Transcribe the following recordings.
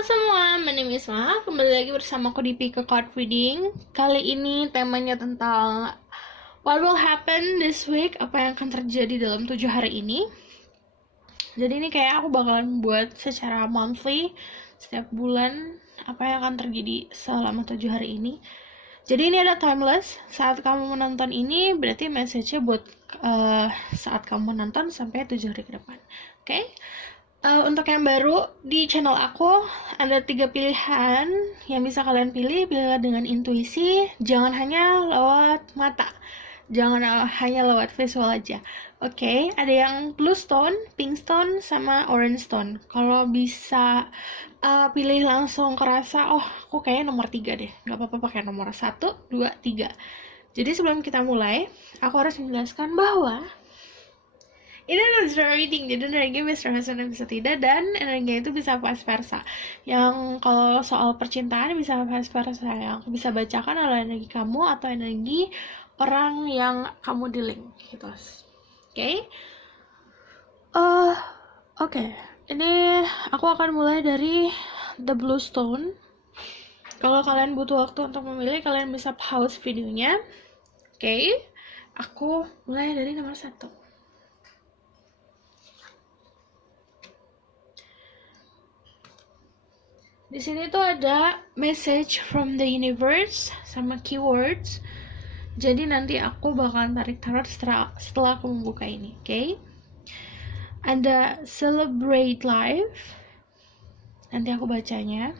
Semua, my name is Maha. Kembali lagi bersama aku di Pika Card Reading. Kali ini temanya tentang what will happen this week, apa yang akan terjadi dalam 7 hari ini. Jadi ini kayak aku bakalan buat secara monthly, setiap bulan, apa yang akan terjadi selama 7 hari ini. Jadi ini ada timeless, saat kamu menonton ini berarti message-nya buat saat kamu menonton sampai 7 hari ke depan. Oke? Untuk yang baru di channel aku ada 3 pilihan yang bisa kalian pilih. Pilihlah dengan intuisi, jangan hanya lewat mata, jangan hanya lewat visual aja. Oke, ada yang blue stone, pink stone, sama orange stone. Kalau bisa pilih langsung kerasa, oh aku kayaknya nomor 3 deh, nggak apa-apa pakai nomor 1, 2, 3. Jadi sebelum kita mulai, aku harus menjelaskan bahwa ini adalah general reading, jadi energi bisa resonate bisa tidak, dan energi itu bisa vice versa. Yang kalau soal percintaan bisa vice versa, yang aku bisa bacakan adalah energi kamu atau energi orang yang kamu dealing gitu. Oke. Oke. Ini aku akan mulai dari the blue stone. Kalau kalian butuh waktu untuk memilih, kalian bisa pause videonya. Oke. Aku mulai dari nomor 1. Di sini tuh ada message from the universe sama keywords. Jadi nanti aku bakalan tarik tarot setelah aku membuka ini, oke? Ada celebrate life. Nanti aku bacanya.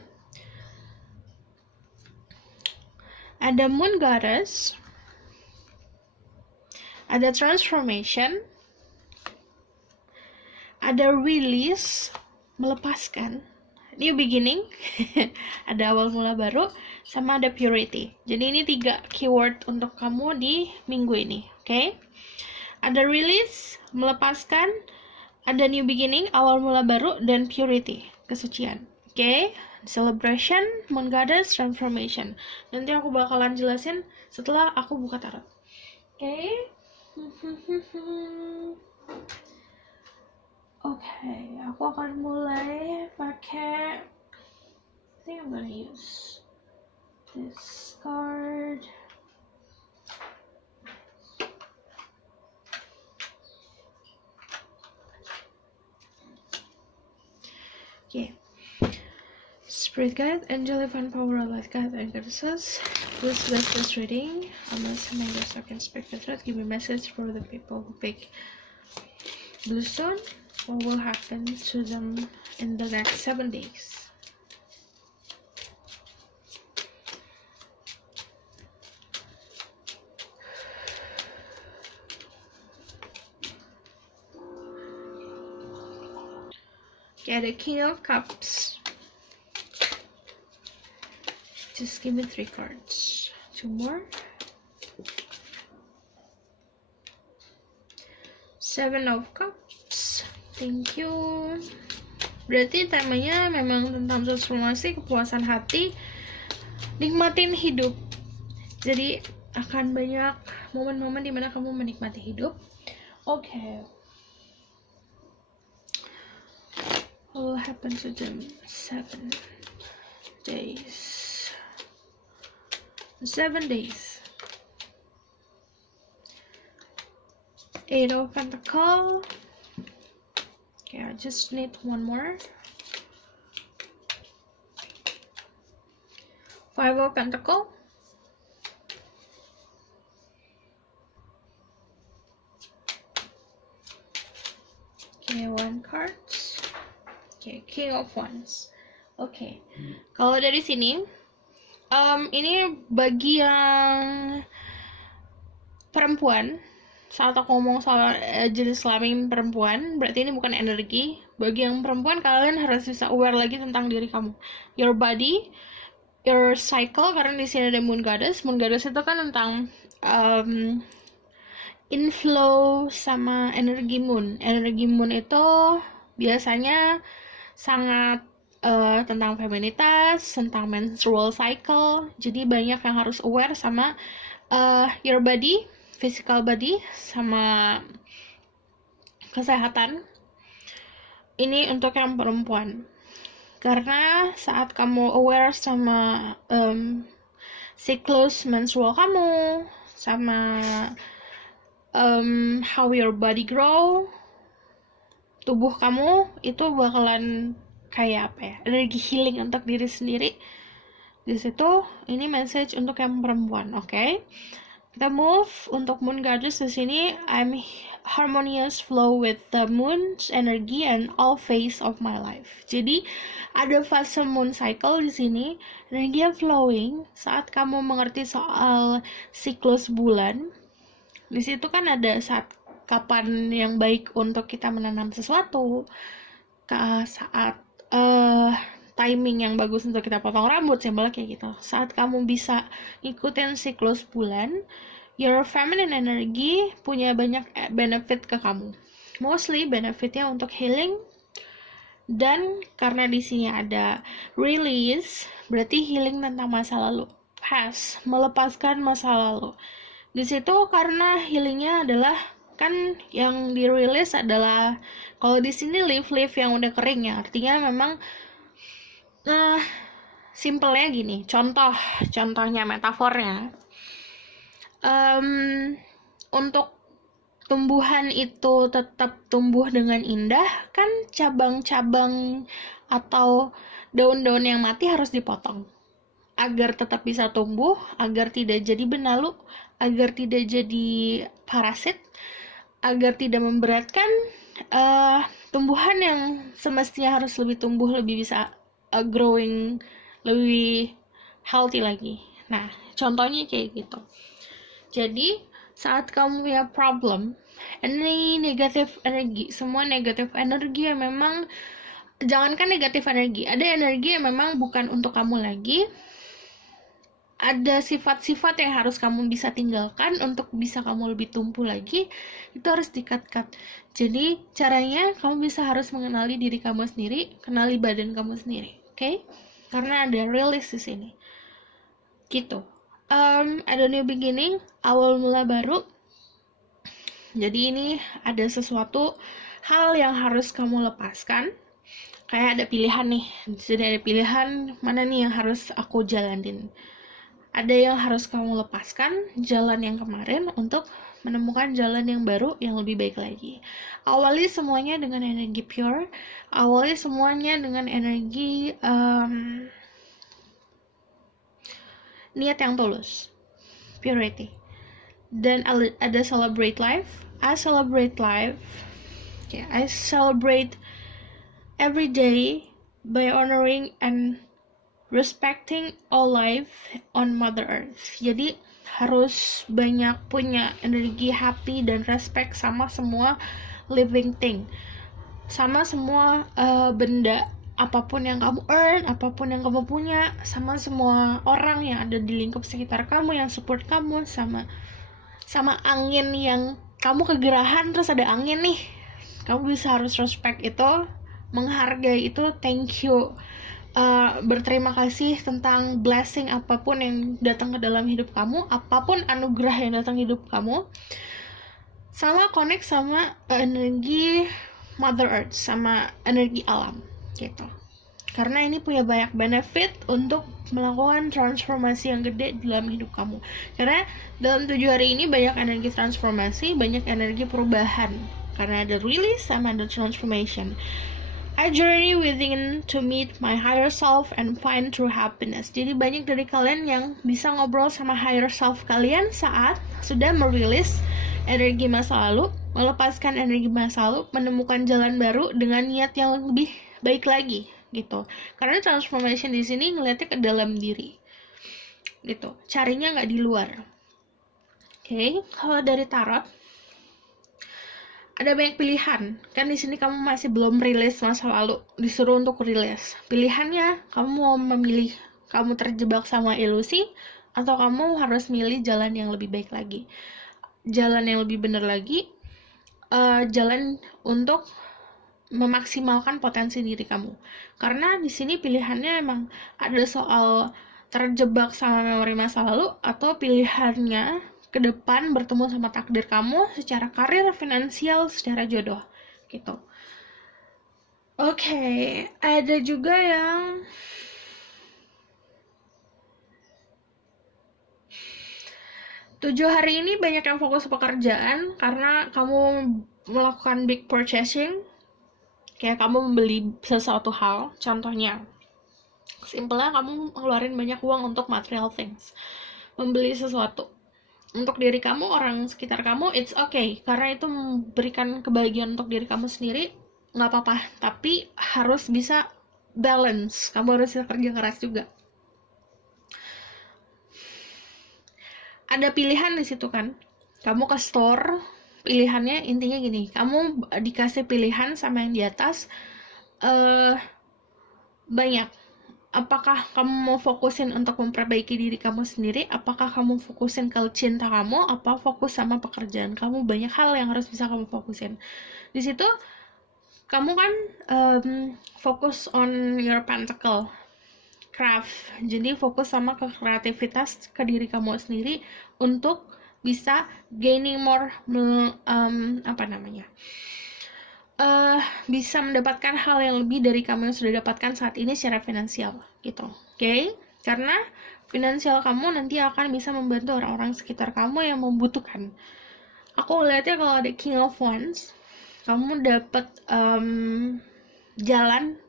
Ada moon goddess. Ada transformation. Ada release, melepaskan. New beginning, ada awal mula baru, sama ada purity. Jadi ini 3 keyword untuk kamu di minggu ini, oke? Ada release, melepaskan, ada new beginning, awal mula baru, dan purity, kesucian, oke? Celebration, moon goddess, transformation. Nanti aku bakalan jelasin setelah aku buka tarot, oke? Oke, aku akan mulai pakai, I think I'm gonna use this card. Okay. Spirit guide, angel, divine power, light guide, and goddesses. Please bless this reading. I'm listening this so I can speak the truth. Give me a message for the people who pick Bluestone. What will happen to them in the next 7 days? Okay, the King of Cups. Just give me 3 cards. 2 more. 7 of Cups. Thank you. Berarti temanya memang tentang transformasi, kepuasan hati, nikmatin hidup. Jadi akan banyak momen-momen dimana kamu menikmati hidup. Oke. What will happen to them 7 days? 7 days. 8 of Pentacles. Okay, I just need 1 more. 5 of Pentacles. Okay, 1 card. Okay, King of Wands. Okay, kalau dari sini, ini bagi yang perempuan. Saat aku ngomong soal jenis kelamin perempuan, berarti ini bukan energi. Bagi yang perempuan, kalian harus bisa aware lagi tentang diri kamu, your body, your cycle. Karena di sini ada moon goddess. Moon goddess itu kan tentang inflow sama energi moon. Energi moon itu biasanya sangat tentang feminitas, tentang menstrual cycle. Jadi banyak yang harus aware sama your body, physical body, sama kesehatan. Ini untuk yang perempuan. Karena saat kamu aware sama siklus menstrual kamu, sama how your body grow, tubuh kamu itu bakalan kayak apa ya, energi healing untuk diri sendiri. Di situ ini message untuk yang perempuan, oke? Kita move untuk moon goddess di sini. I'm harmonious flow with the moon's energy and all phase of my life. Jadi ada fase moon cycle di sini, energi yang flowing saat kamu mengerti soal siklus bulan. Di situ kan ada saat kapan yang baik untuk kita menanam sesuatu, saat timing yang bagus untuk kita potong rambut, simbolnya kayak gitu. Saat kamu bisa ikutin siklus bulan, your feminine energy punya banyak benefit ke kamu. Mostly benefitnya untuk healing, dan karena di sini ada release, berarti healing tentang masa lalu, past, melepaskan masa lalu. Di situ karena healingnya adalah kan yang dirilis adalah, kalau di sini leaf yang udah kering ya, artinya memang simpelnya gini, contohnya metafornya, untuk tumbuhan itu tetap tumbuh dengan indah, kan cabang-cabang atau daun-daun yang mati harus dipotong agar tetap bisa tumbuh, agar tidak jadi benalu, agar tidak jadi parasit, agar tidak memberatkan tumbuhan yang semestinya harus lebih tumbuh, lebih bisa growing, lebih healthy lagi. Nah, contohnya kayak gitu. Jadi, saat kamu punya problem, ini negatif energi, semua negatif energi yang memang, jangankan negatif energi, ada energi yang memang bukan untuk kamu lagi, ada sifat-sifat yang harus kamu bisa tinggalkan untuk bisa kamu lebih tumbuh lagi, itu harus di-cut. Jadi caranya kamu bisa harus mengenali diri kamu sendiri, kenali badan kamu sendiri, oke? Karena ada release di sini. Gitu. Ada new beginning, awal mula baru. Jadi ini ada sesuatu hal yang harus kamu lepaskan. Kayak ada pilihan nih. Jadi ada pilihan mana nih yang harus aku jalanin. Ada yang harus kamu lepaskan, jalan yang kemarin, untuk menemukan jalan yang baru, yang lebih baik lagi. Awali semuanya dengan energi pure, awali semuanya dengan energi niat yang tulus, purity. Dan ada celebrate life. I celebrate life. Okay, I celebrate every day by honoring and respecting all life on Mother Earth. Jadi harus banyak punya energi happy dan respect sama semua living thing, sama semua benda, apapun yang kamu earn, apapun yang kamu punya, sama semua orang yang ada di lingkup sekitar kamu yang support kamu, sama angin yang kamu kegerahan terus ada angin nih, kamu bisa harus respect itu, menghargai itu, thank you, berterima kasih tentang blessing apapun yang datang ke dalam hidup kamu, apapun anugerah yang datang ke hidup kamu, sama connect sama energi Mother Earth, sama energi alam gitu. Karena ini punya banyak benefit untuk melakukan transformasi yang gede dalam hidup kamu. Karena dalam 7 hari ini banyak energi transformasi, banyak energi perubahan. Karena ada release sama ada transformation. I journey within to meet my higher self and find true happiness. Jadi banyak dari kalian yang bisa ngobrol sama higher self kalian saat sudah merilis energi masa lalu, melepaskan energi masa lalu, menemukan jalan baru dengan niat yang lebih baik lagi gitu. Karena transformation di sini ngeliatnya ke dalam diri gitu, carinya nggak di luar. Oke, kalau dari tarot ada banyak pilihan. Kan di sini kamu masih belum rilis masa lalu, disuruh untuk rilis. Pilihannya, kamu mau memilih kamu terjebak sama ilusi, atau kamu harus milih jalan yang lebih baik lagi, jalan yang lebih benar lagi, jalan untuk memaksimalkan potensi diri kamu. Karena di sini pilihannya emang ada soal terjebak sama memori masa lalu, atau pilihannya ke depan bertemu sama takdir kamu secara karir, finansial, secara jodoh gitu. Oke, ada juga yang 7 hari ini banyak yang fokus pekerjaan karena kamu melakukan big purchasing, kayak kamu membeli sesuatu hal. Contohnya, simpelnya kamu ngeluarin banyak uang untuk material things, membeli sesuatu untuk diri kamu, orang sekitar kamu, it's okay karena itu memberikan kebahagiaan untuk diri kamu sendiri, nggak apa-apa. Tapi harus bisa balance, kamu harus bisa kerja keras juga. Ada pilihan di situ kan, kamu ke store, pilihannya intinya gini, kamu dikasih pilihan sama yang di atas, banyak. Apakah kamu mau fokusin untuk memperbaiki diri kamu sendiri, apakah kamu fokusin ke cinta kamu, apa fokus sama pekerjaan kamu. Banyak hal yang harus bisa kamu fokusin di situ. Kamu kan fokus on your pentacle craft, jadi fokus sama ke kreativitas, ke diri kamu sendiri untuk bisa gaining more, bisa mendapatkan hal yang lebih dari kamu yang sudah dapatkan saat ini secara finansial gitu. Oke? Karena finansial kamu nanti akan bisa membantu orang-orang sekitar kamu yang membutuhkan. Aku lihatnya kalau ada King of Wands, kamu dapat jalan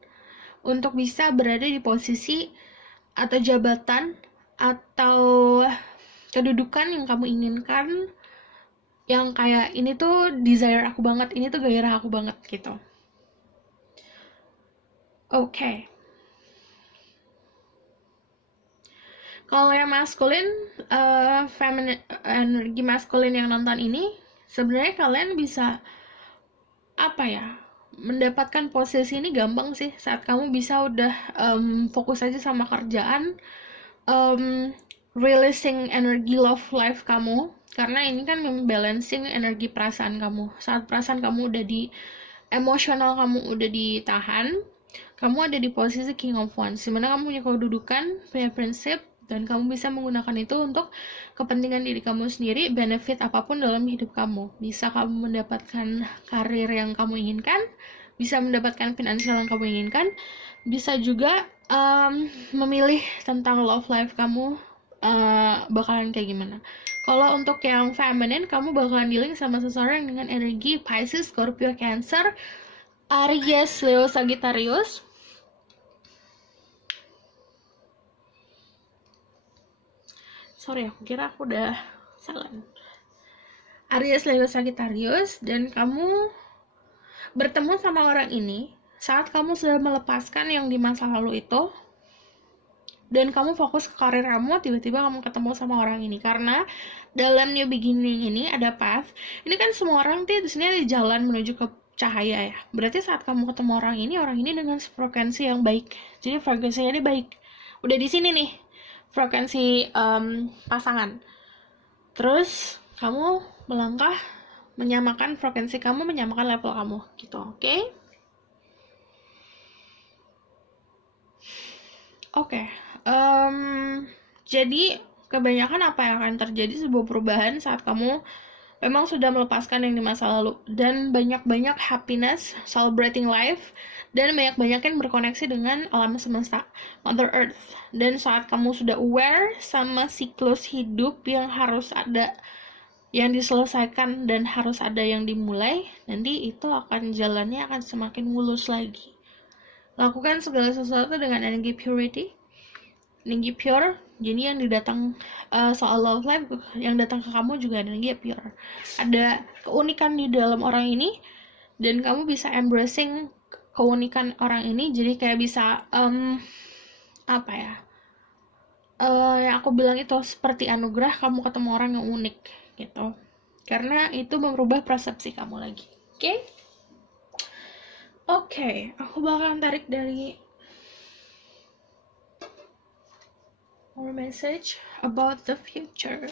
untuk bisa berada di posisi atau jabatan atau kedudukan yang kamu inginkan, yang kayak ini tuh desire aku banget, ini tuh gairah aku banget gitu. Oke. Kalau yang maskulin, feminine, energi maskulin yang nonton ini, sebenarnya kalian bisa mendapatkan posisi ini gampang sih saat kamu bisa udah fokus aja sama kerjaan, releasing energi love life kamu, karena ini kan membalancing energi perasaan kamu. Saat perasaan kamu udah di emosional, kamu udah ditahan, kamu ada di posisi King of Wands, dimana kamu punya kedudukan, punya prinsip, dan kamu bisa menggunakan itu untuk kepentingan diri kamu sendiri, benefit apapun dalam hidup kamu. Bisa kamu mendapatkan karir yang kamu inginkan, bisa mendapatkan finansial yang kamu inginkan, bisa juga memilih tentang love life kamu bakalan kayak gimana. Kalau untuk yang feminine, kamu bakalan dealing sama seseorang dengan energi Pisces, Scorpio, Cancer, Aries, Leo, Sagittarius. Sorry, aku kira aku udah salah. Aries, Leo, Sagittarius, dan kamu bertemu sama orang ini saat kamu sudah melepaskan yang di masa lalu itu, dan kamu fokus ke karir kamu, tiba-tiba kamu ketemu sama orang ini. Karena dalam new beginning ini ada path. Ini kan semua orang tuh di sini ada jalan menuju ke cahaya ya. Berarti saat kamu ketemu orang ini dengan frekuensi yang baik. Jadi frekuensinya ini baik. Udah di sini nih frekuensi pasangan. Terus kamu melangkah menyamakan frekuensi kamu, menyamakan level kamu gitu. Oke? Oke. Jadi kebanyakan apa yang akan terjadi sebuah perubahan saat kamu memang sudah melepaskan yang di masa lalu, dan banyak-banyak happiness, celebrating life, dan banyak-banyakin berkoneksi dengan alam semesta, Mother Earth. Dan saat kamu sudah aware sama siklus hidup yang harus ada, yang diselesaikan dan harus ada yang dimulai, nanti itu akan jalannya akan semakin mulus lagi. Lakukan segala sesuatu dengan energi purity, energi pure. Jadi yang didatang soal love life, yang datang ke kamu juga energi pure. Ada keunikan di dalam orang ini, dan kamu bisa embracing keunikan orang ini. Jadi kayak bisa yang aku bilang itu seperti anugerah, kamu ketemu orang yang unik gitu. Karena itu merubah persepsi kamu lagi. Oke, aku bakalan tarik dari more message about the future.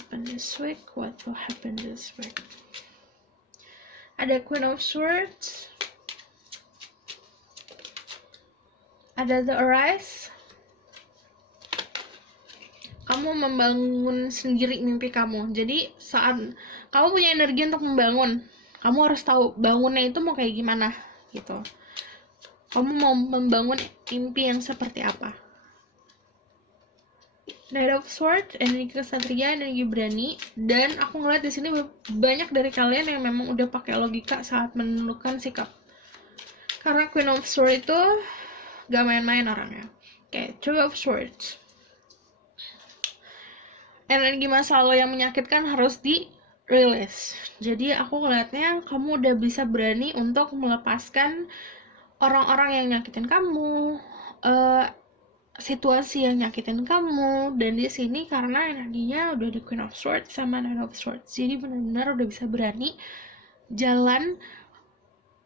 Happen this week? What will happen this week? Ada Queen of Swords, ada The Arise, kamu membangun sendiri mimpi kamu. Jadi saat kamu punya energi untuk membangun, kamu harus tahu bangunnya itu mau kayak gimana gitu. Kamu mau membangun mimpi yang seperti apa. Knight of Swords, energi kesatria, energi berani, dan aku ngeliat di sini banyak dari kalian yang memang udah pakai logika saat menentukan sikap. Karena Queen of Swords itu gak main-main orangnya. Oke, Two of Swords. Energi masa lalu yang menyakitkan harus di-release. Jadi aku ngeliatnya kamu udah bisa berani untuk melepaskan orang-orang yang nyakitin kamu, situasi yang nyakitin kamu, dan di sini karena energinya udah di Queen of Swords sama Knight of Swords, jadi benar-benar udah bisa berani jalan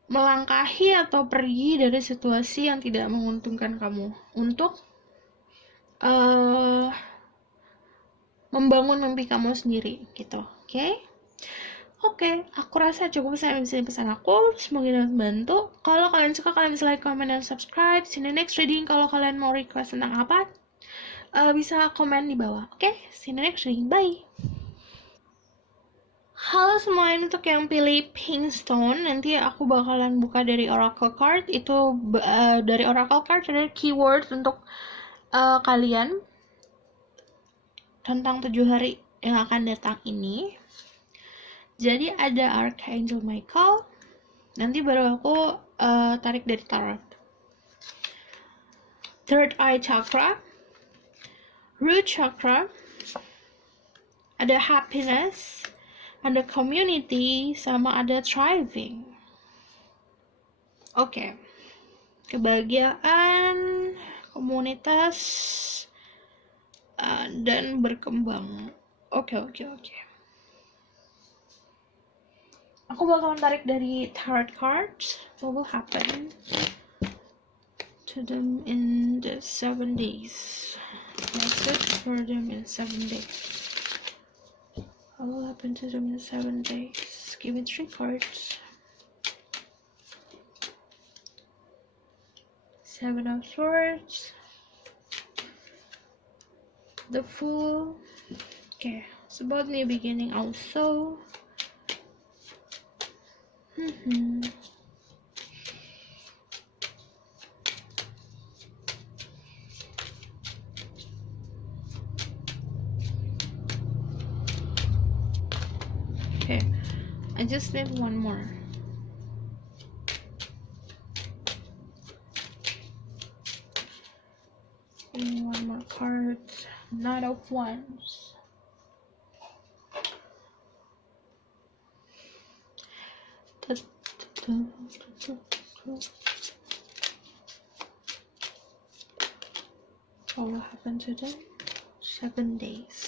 melangkahi atau pergi dari situasi yang tidak menguntungkan kamu untuk membangun mimpi kamu sendiri gitu. Oke, aku rasa cukup sampai sini pesan aku. Semoga dapat membantu. Kalau kalian suka, kalian bisa like, comment, dan subscribe. See you in the next reading. Kalau kalian mau request tentang apa, bisa komen di bawah. Oke, see you in the next reading. Bye. Halo semua, ini untuk yang pilih Pink Stone. Nanti aku bakalan buka dari Oracle Card. Itu dari Oracle Card ada keyword untuk kalian tentang 7 hari yang akan datang ini. Jadi ada Archangel Michael. Nanti baru aku tarik dari tarot. Third Eye Chakra, Root Chakra, ada Happiness, ada Community, sama ada Thriving. Oke. Kebahagiaan, komunitas, dan berkembang. Oke. Aku bakalan tarik dari tarot cards. What will happen to them in the 7 days? Message for them in 7 days. What will happen to them in 7 days? Give me 3 cards. 7 of Swords, the Fool. Okay, it's about new beginning also. Okay, I just need one more. One more card. Knight of Wands. What will happen to them? 7 days.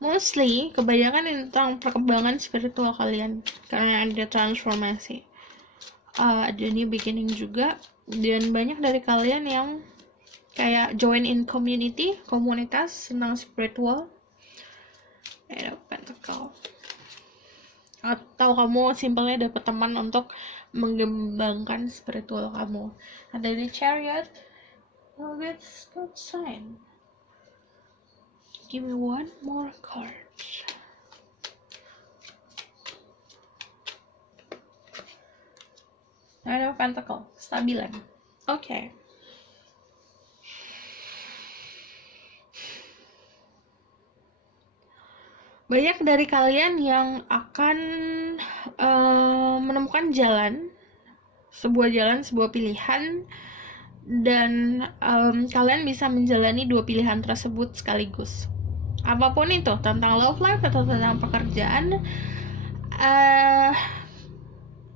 Mostly, kebanyakan tentang perkembangan spiritual kalian. Karena ada transformasi. Ada new beginning juga. Dan banyak dari kalian yang kayak join in community, komunitas tentang spiritual. Ada Pentacle. Atau kamu simpelnya dapat teman untuk mengembangkan spiritual kamu. Ada di Chariot. Oh, that's good sign. Give me one more card. Nine of Pentacle, stabilan. Oke. Banyak dari kalian yang akan menemukan sebuah pilihan, dan kalian bisa menjalani 2 pilihan tersebut sekaligus. Apapun itu, tentang love life atau tentang pekerjaan,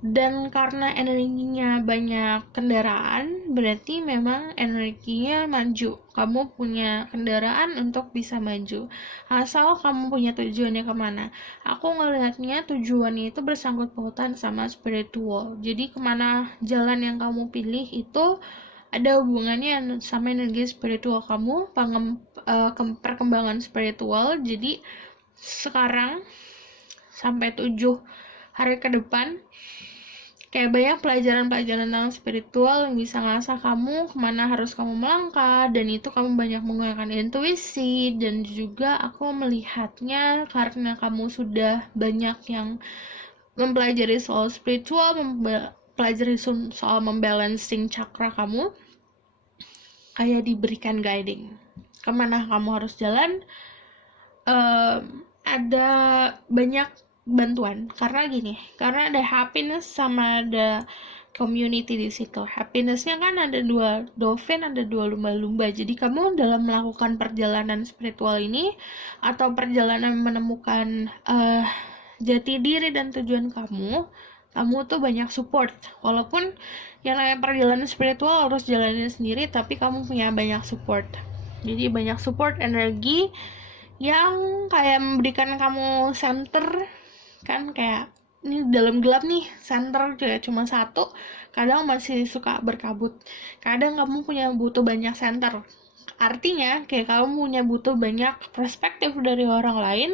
dan karena energinya banyak kendaraan, berarti memang energinya maju. Kamu punya kendaraan untuk bisa maju, asal kamu punya tujuannya kemana. Aku ngelihatnya tujuannya itu bersangkut pautan sama spiritual. Jadi kemana jalan yang kamu pilih itu ada hubungannya sama energi spiritual kamu, perkembangan spiritual. Jadi sekarang sampai 7 hari ke depan Kayak banyak pelajaran-pelajaran tentang spiritual yang bisa ngasah kamu kemana harus kamu melangkah, dan itu kamu banyak menggunakan intuisi. Dan juga aku melihatnya karena kamu sudah banyak yang mempelajari soal spiritual, mempelajari soal membalancing cakra kamu, kayak diberikan guiding kemana kamu harus jalan. Ada banyak bantuan karena gini, karena ada happiness sama ada community di situ. Happinessnya kan ada dua dolphin, ada dua lumba-lumba. Jadi kamu dalam melakukan perjalanan spiritual ini atau perjalanan menemukan jati diri dan tujuan kamu tuh banyak support. Walaupun yang namanya perjalanan spiritual harus jalanin sendiri, tapi kamu punya banyak support. Jadi banyak support energi yang kayak memberikan kamu center, kan kayak ini dalam gelap nih, center juga cuma satu, kadang masih suka berkabut. Kadang kamu butuh banyak center, artinya kayak kamu butuh banyak perspektif dari orang lain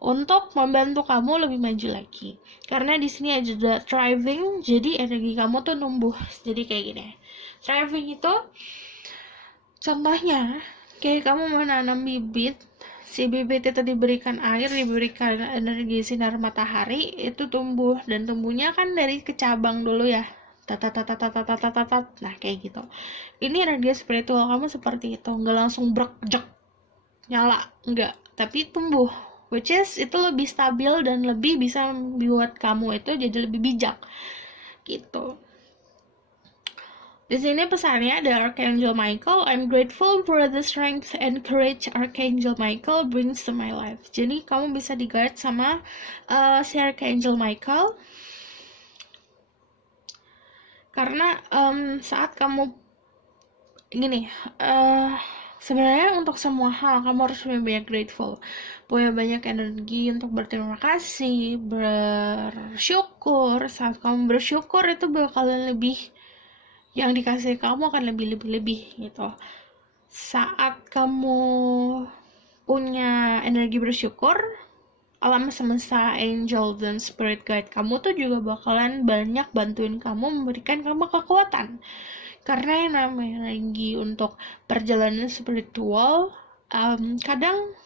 untuk membantu kamu lebih maju lagi. Karena di sini ada thriving, jadi energi kamu tuh numbuh. Jadi kayak gini, thriving itu contohnya kayak kamu menanam bibit, si bibit itu diberikan air, diberikan energi sinar matahari, itu tumbuh. Dan tumbuhnya kan dari kecabang dulu ya, tatatatatatatatatat. Nah kayak gitu, ini energi spiritual kamu seperti itu, nggak langsung brek jek nyala, enggak, tapi tumbuh, which is itu lebih stabil dan lebih bisa membuat kamu itu jadi lebih bijak gitu. Di sini pesannya ada Archangel Michael. I'm grateful for the strength and courage Archangel Michael brings to my life. Jadi kamu bisa di-guide sama si Archangel Michael. Karena saat kamu gini, sebenarnya untuk semua hal kamu harus punya banyak grateful, punya banyak energi untuk berterima kasih, bersyukur. Saat kamu bersyukur itu bakalan lebih, yang dikasih kamu akan lebih gitu. Saat kamu punya energi bersyukur, alam semesta, angel, dan spirit guide kamu tuh juga bakalan banyak bantuin kamu, memberikan kamu kekuatan. Karena yang namanya energi untuk perjalanan spiritual kadang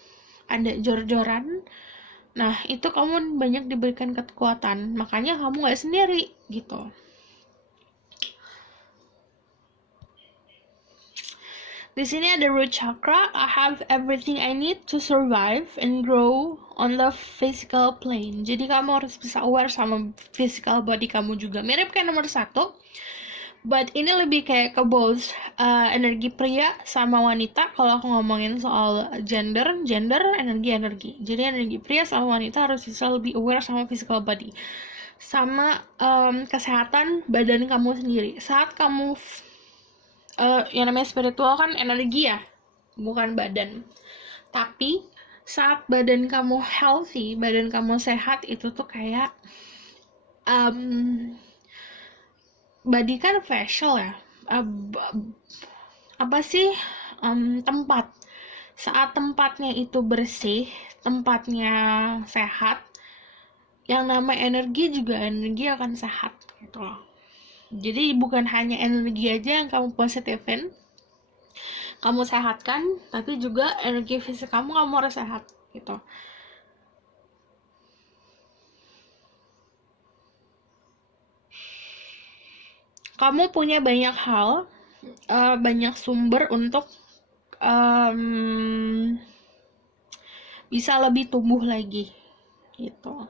ada jor-joran. Nah itu kamu banyak diberikan kekuatan, makanya kamu gak sendiri gitu. Di sini ada root chakra. I have everything I need to survive and grow on the physical plane. Jadi kamu harus bisa aware sama physical body kamu juga. Mirip kayak nomor 1, but ini lebih kayak ke both energi pria sama wanita. Kalau aku ngomongin soal gender, energi. Jadi energi pria sama wanita harus bisa lebih aware sama physical body, sama kesehatan badan kamu sendiri. Saat kamu yang namanya spiritual kan energi ya, bukan badan. Tapi saat badan kamu healthy, badan kamu sehat, itu tuh kayak body kan facial ya, apa sih, tempat. Saat tempatnya itu bersih, tempatnya sehat, yang nama energi juga energi akan sehat gitu loh. Jadi bukan hanya energi aja yang kamu positifin, kamu sehatkan, tapi juga energi fisik kamu harus sehat gitu. Kamu punya banyak hal, banyak sumber untuk bisa lebih tumbuh lagi gitu.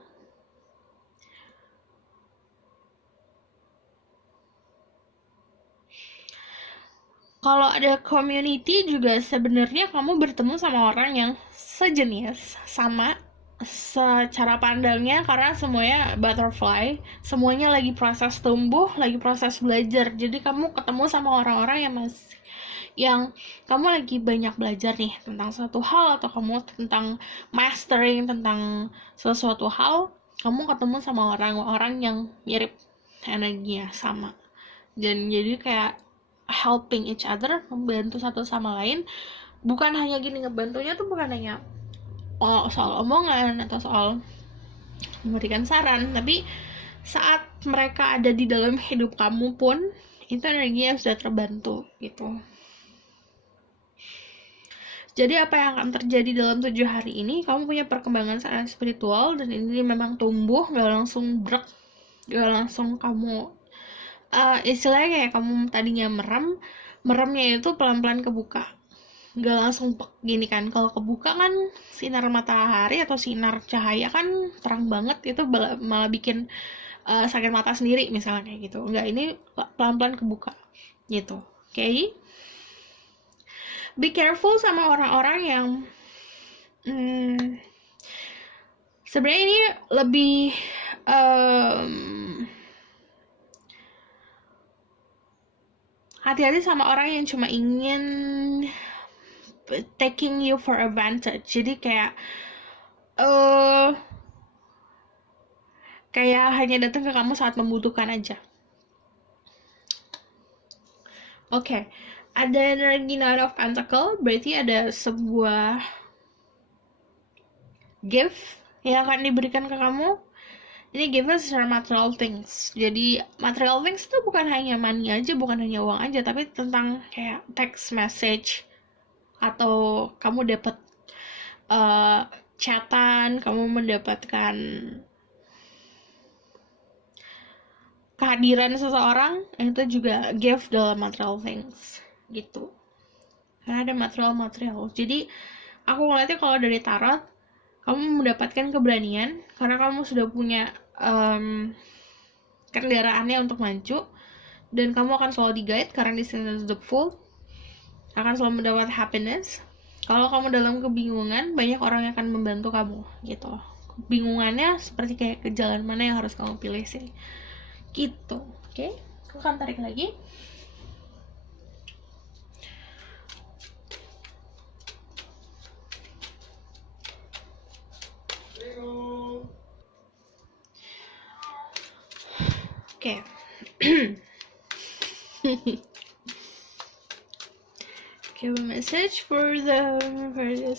Kalau ada community juga, sebenarnya kamu bertemu sama orang yang sejenis, sama secara pandangnya, karena semuanya butterfly, semuanya lagi proses tumbuh, lagi proses belajar. Jadi kamu ketemu sama orang-orang yang kamu lagi banyak belajar nih tentang suatu hal, atau kamu tentang mastering tentang sesuatu hal, kamu ketemu sama orang-orang yang mirip energinya sama, dan jadi kayak helping each other, membantu satu sama lain. Bukan hanya gini, ngebantunya tuh bukan hanya soal omongan atau soal memberikan saran, tapi saat mereka ada di dalam hidup kamu pun itu energinya sudah terbantu gitu. Jadi apa yang akan terjadi dalam 7 hari ini, kamu punya perkembangan secara spiritual, dan ini memang tumbuh, gak langsung brek, gak langsung kamu istilahnya kayak kamu tadinya meremnya itu pelan-pelan kebuka, gak langsung gini kan. Kalau kebuka kan sinar matahari atau sinar cahaya kan terang banget, itu malah bikin sakit mata sendiri misalnya kayak gitu. Enggak, ini pelan-pelan kebuka gitu. Oke? Be careful sama orang-orang yang sebenarnya ini lebih hati-hati sama orang yang cuma ingin taking you for advantage. Jadi kayak hanya datang ke kamu saat membutuhkan aja. Oke. Ada energi Nine of Pentacle, berarti ada sebuah gift yang akan diberikan ke kamu. Ini gift secara material things. Jadi material things itu bukan hanya money aja, bukan hanya uang aja, tapi tentang kayak text message, atau kamu dapat chatan, kamu mendapatkan kehadiran seseorang, itu juga gift dalam material things gitu. Karena ada material. Jadi aku ngeliatnya kalau dari tarot, kamu mendapatkan keberanian karena kamu sudah punya kendaraannya untuk maju, dan kamu akan selalu di-guide karena di sini the Fool akan selalu mendapat happiness. Kalau kamu dalam kebingungan, banyak orang yang akan membantu kamu gitu. Bingungannya seperti kayak ke jalan mana yang harus kamu pilih sih gitu. Oke, aku akan tarik lagi. Oke. Give a message for the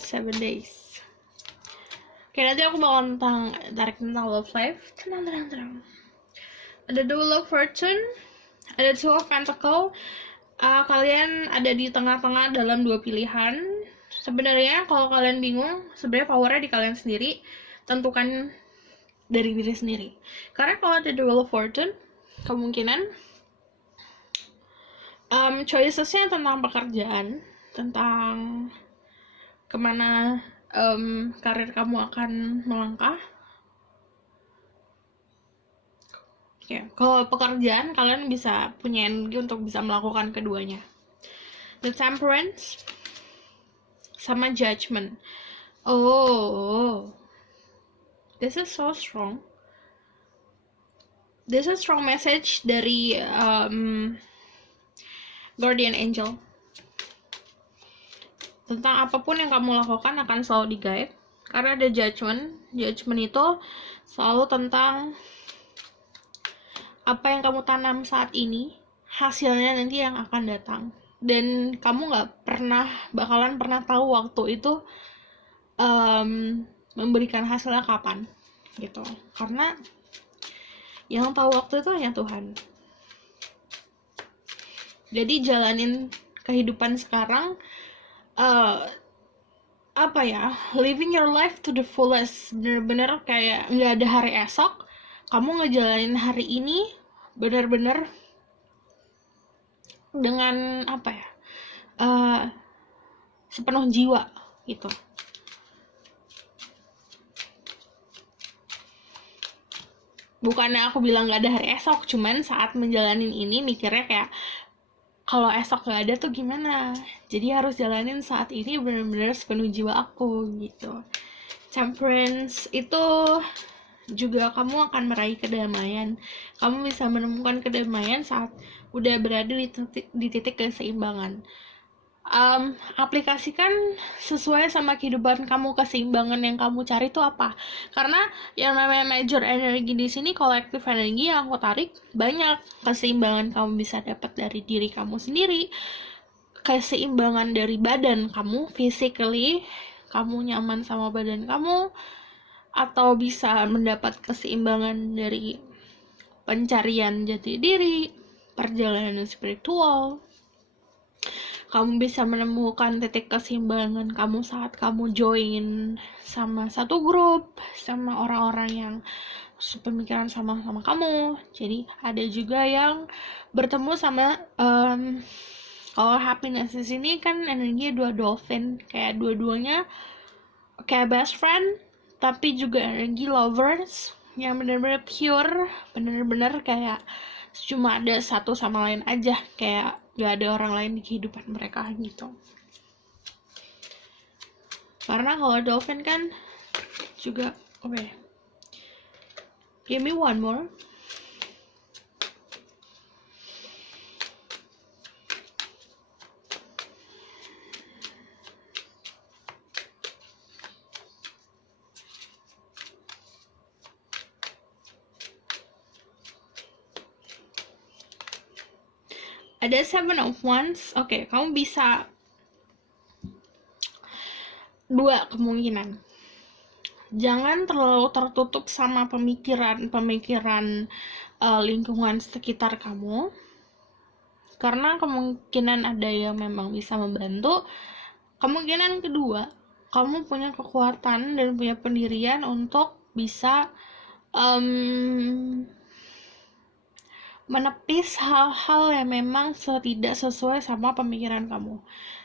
7 days. Oke, nanti aku bakal tarik tentang love life. Tenang. Ada the Wheel of Fortune, ada Two of Pentacle. Kalian ada di tengah-tengah dalam dua pilihan. Sebenarnya kalau kalian bingung, sebenarnya powernya di kalian sendiri. Tentukan dari diri sendiri. Karena kalau ada the Wheel of Fortune, kemungkinan choicesnya tentang pekerjaan, tentang kemana karir kamu akan melangkah. Ya, kalau pekerjaan kalian bisa punya energi untuk bisa melakukan keduanya. The Temperance sama Judgment. Oh, this is so strong. This is a strong message dari Guardian Angel. Tentang apapun yang kamu lakukan akan selalu di-guide. Karena ada Judgment. Judgment itu selalu tentang apa yang kamu tanam saat ini, hasilnya nanti yang akan datang. Dan kamu bakalan pernah tahu waktu itu memberikan hasilnya kapan gitu. Karena yang tahu waktu itu hanya Tuhan. Jadi jalanin kehidupan sekarang, living your life to the fullest. Bener-bener kayak nggak ada hari esok. Kamu ngejalanin hari ini bener-bener dengan sepenuh jiwa gitu. Bukannya aku bilang gak ada hari esok, cuman saat menjalanin ini mikirnya kayak kalau esok gak ada tuh gimana. Jadi harus jalanin saat ini benar-benar sepenuh jiwa aku gitu. Temperance itu juga kamu akan meraih kedamaian. Kamu bisa menemukan kedamaian saat udah berada di titik keseimbangan. Aplikasikan sesuai sama kehidupan kamu, keseimbangan yang kamu cari itu apa. Karena yang namanya major energi di sini, kolektif energi yang aku tarik, banyak keseimbangan kamu bisa dapat dari diri kamu sendiri, keseimbangan dari badan kamu, physically kamu nyaman sama badan kamu, atau bisa mendapat keseimbangan dari pencarian jati diri, perjalanan spiritual. Kamu bisa menemukan titik keseimbangan kamu saat kamu join sama satu grup, sama orang-orang yang sepemikiran sama kamu. Jadi ada juga yang bertemu sama kalau happiness di sini kan energinya dua dolphin, kayak dua-duanya kayak best friend, tapi juga energi lovers yang benar-benar pure, benar-benar kayak cuma ada satu sama lain aja, kayak gak ada orang lain di kehidupan mereka gitu. Karena kalau dolphin kan juga give me one more. Ada Seven of Wands. Oke, kamu bisa dua kemungkinan. Jangan terlalu tertutup sama pemikiran lingkungan sekitar kamu, karena kemungkinan ada yang memang bisa membantu. Kemungkinan kedua, kamu punya kekuatan dan punya pendirian untuk bisa menepis hal-hal yang memang tidak sesuai sama pemikiran kamu.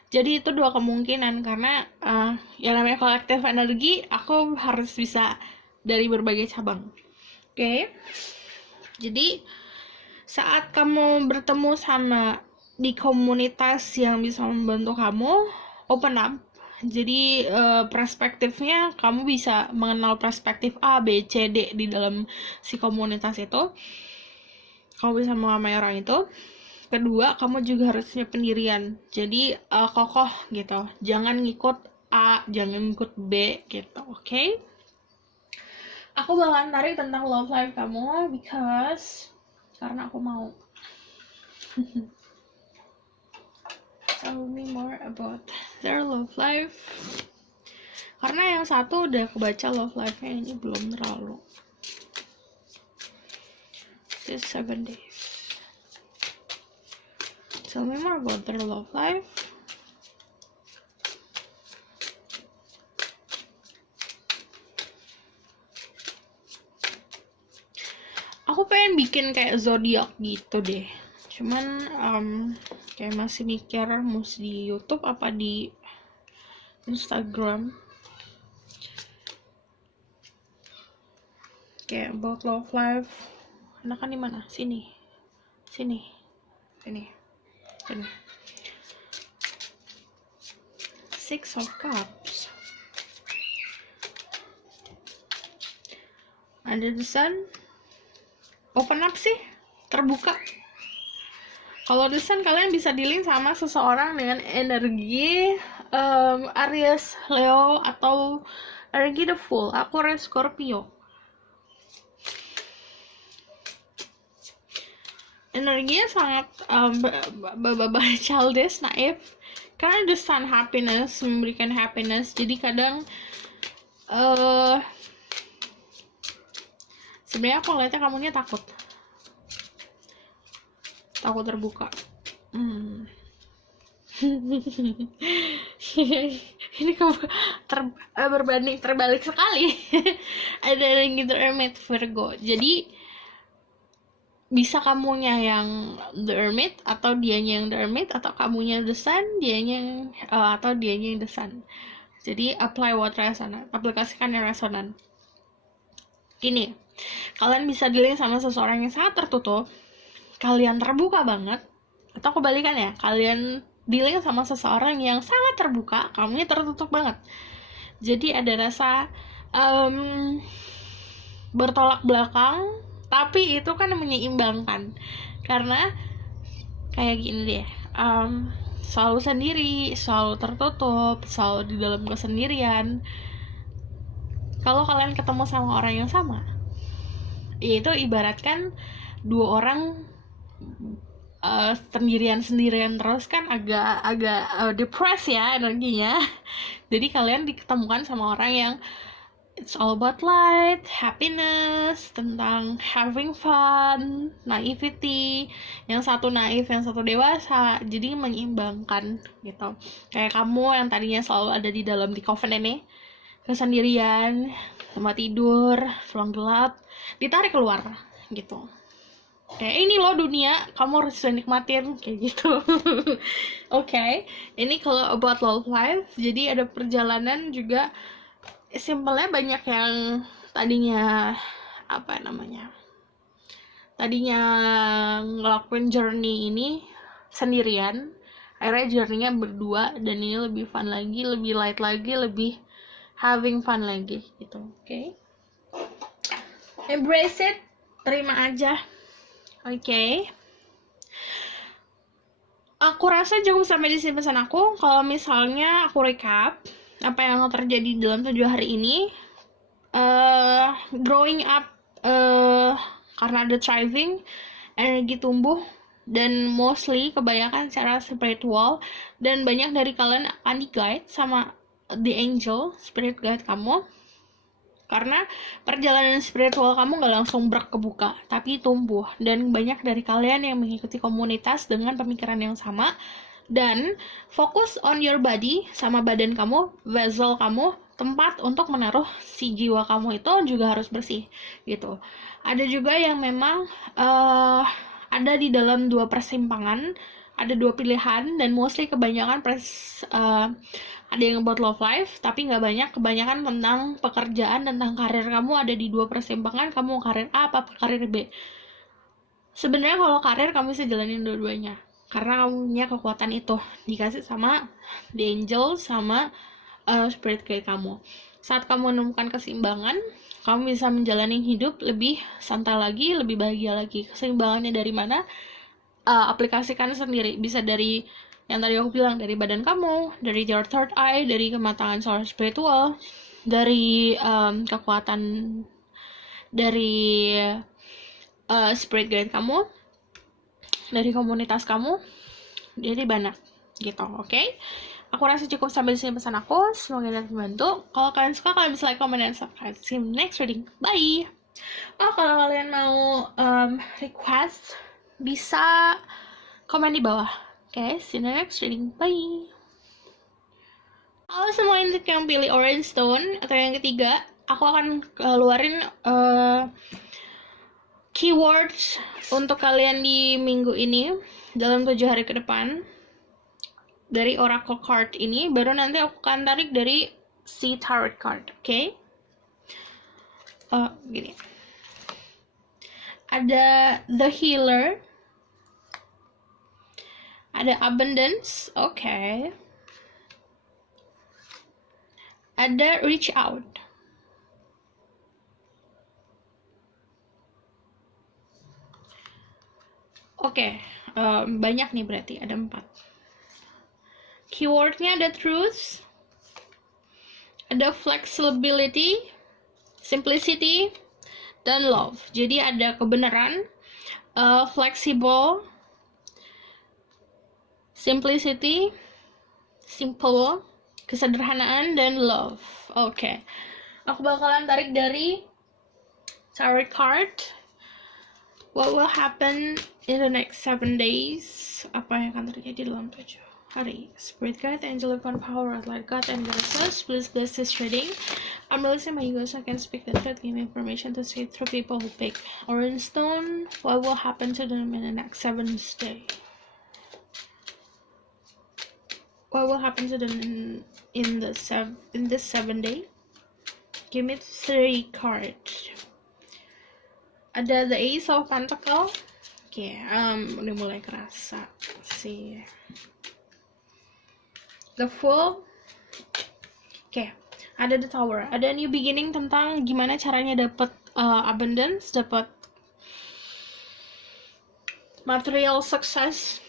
Jadi itu dua kemungkinan, karena yang namanya kolektif energi, aku harus bisa dari berbagai cabang. Oke? Jadi saat kamu bertemu sama di komunitas yang bisa membantu kamu, open up. Jadi perspektifnya kamu bisa mengenal perspektif A, B, C, D di dalam si komunitas itu. Kamu bisa mengamai orang itu. Kedua, kamu juga harus punya pendirian. Jadi kokoh gitu. Jangan ngikut A, jangan ngikut B gitu. Oke? Aku bakalan tarik tentang love life kamu karena aku mau. Tell me more about their love life. Karena yang satu udah kebaca love life-nya, ini belum terlalu. Just 7 days. Tell me more about their love life. Aku pengen bikin kayak zodiak gitu deh. Cuman kayak masih mikir mesti di YouTube apa di Instagram. Kayak about love life. Enakan di mana? Sini. Six of Cups. Ada the Sun. Open up sih, terbuka. Kalau the Sun, kalian bisa dealing sama seseorang dengan energi Aries, Leo, atau energi the Fool. Aku Aquarius, Scorpio. Energinya sangat childish, naif, karena the Sun happiness, memberikan happiness. Jadi kadang sebenarnya aku ngeliatnya kamunya takut terbuka. Ini kamu berbanding terbalik sekali. Ada yang gitu, Hermit, Virgo. Jadi bisa kamunya yang the Hermit, atau dianya yang the Hermit, atau kamunya the Sun, dianya atau dianya yang the Sun. Jadi apply what resonant, aplikasikan yang resonan. Gini, kalian bisa dealing sama seseorang yang sangat tertutup, kalian terbuka banget, atau kebalikannya, kalian dealing sama seseorang yang sangat terbuka, kamunya tertutup banget. Jadi ada rasa bertolak belakang, tapi itu kan menyeimbangkan. Karena kayak gini deh, selalu sendiri, selalu tertutup, selalu di dalam kesendirian. Kalau kalian ketemu sama orang yang sama, yaitu ibaratkan dua orang sendirian terus kan agak depressed ya energinya. Jadi kalian diketemukan sama orang yang It's all about light, happiness, tentang having fun, naivety. Yang satu naif, yang satu dewasa. Jadi menyeimbangkan gitu. Kayak kamu yang tadinya selalu ada di dalam di coven ini, kesendirian, tempat tidur, ruang gelap, ditarik keluar gitu. Kayak ini loh dunia, kamu harus bisa nikmatin kayak gitu. Oke, ini kalau about love life, jadi ada perjalanan juga. Simpelnya banyak yang tadinya tadinya ngelakuin journey ini sendirian, akhirnya journey-nya berdua, dan ini lebih fun lagi, lebih light lagi, lebih having fun lagi gitu. Oke. Embrace it, terima aja. Oke. Aku rasa cukup sampai di sini pesan aku. Kalau misalnya aku recap apa yang terjadi dalam 7 hari ini, growing up, karena ada thriving, energi tumbuh, dan mostly kebanyakan secara spiritual, dan banyak dari kalian akan di-guide sama the angel, spirit guide kamu, karena perjalanan spiritual kamu gak langsung kebuka, tapi tumbuh, dan banyak dari kalian yang mengikuti komunitas dengan pemikiran yang sama, dan fokus on your body, sama badan kamu, vessel kamu, tempat untuk menaruh si jiwa kamu itu juga harus bersih gitu. Ada juga yang memang ada di dalam dua persimpangan, ada dua pilihan, dan mostly kebanyakan ada yang about love life, tapi nggak banyak, kebanyakan tentang pekerjaan, tentang karir kamu ada di dua persimpangan, kamu karir A apa karir B. Sebenarnya kalau karir kamu bisa jalanin dua-duanya, karena kamu punya kekuatan itu, dikasih sama the angel, sama spirit guide kamu. Saat kamu menemukan keseimbangan, kamu bisa menjalani hidup lebih santai lagi, lebih bahagia lagi. Keseimbangannya dari mana? Aplikasikan sendiri. Bisa dari yang tadi aku bilang, dari badan kamu, dari your third eye, dari kematangan secara spiritual, dari kekuatan dari spirit guide kamu, dari komunitas kamu, jadi banyak gitu. Oke? Aku rasa cukup sampai di sini pesan aku. Semoga dapat membantu. Kalau kalian suka, kalian bisa like, comment, dan subscribe. See you next reading. Bye! Kalau kalian mau request, bisa komen di bawah. Okay, see you next reading. Bye! Halo semua yang pilih Orange Stone atau yang ketiga, aku akan keluarin keywords untuk kalian di minggu ini dalam 7 hari ke depan dari Oracle card ini. Baru nanti aku akan tarik dari si Tarot card. Oke? Gini. Ada The Healer, ada Abundance, oke. Ada Reach Out. Oke, banyak nih berarti, ada 4. Keywordnya ada Truth, ada Flexibility, Simplicity, dan Love. Jadi ada kebenaran, flexible, simplicity, simple, kesederhanaan, dan love. Oke. Aku bakalan tarik dari Tarot card. What will happen in the next 7 days? Apa yang akan terjadi dalam 7 hari? Spirit guide, angel of power, light God, and goddesses, please bless this reading. I'm releasing my ego so I can speak the truth, give me information to say through people who pick Orange Stone. What will happen to them in the next 7 days? What will happen to them in this 7 day? Give me 3 cards. Ada the Ace of Pentacle. Oke, udah mulai kerasa sih. The Fool. Oke, ada the Tower. Ada new beginning tentang gimana caranya dapat abundance, dapat material success.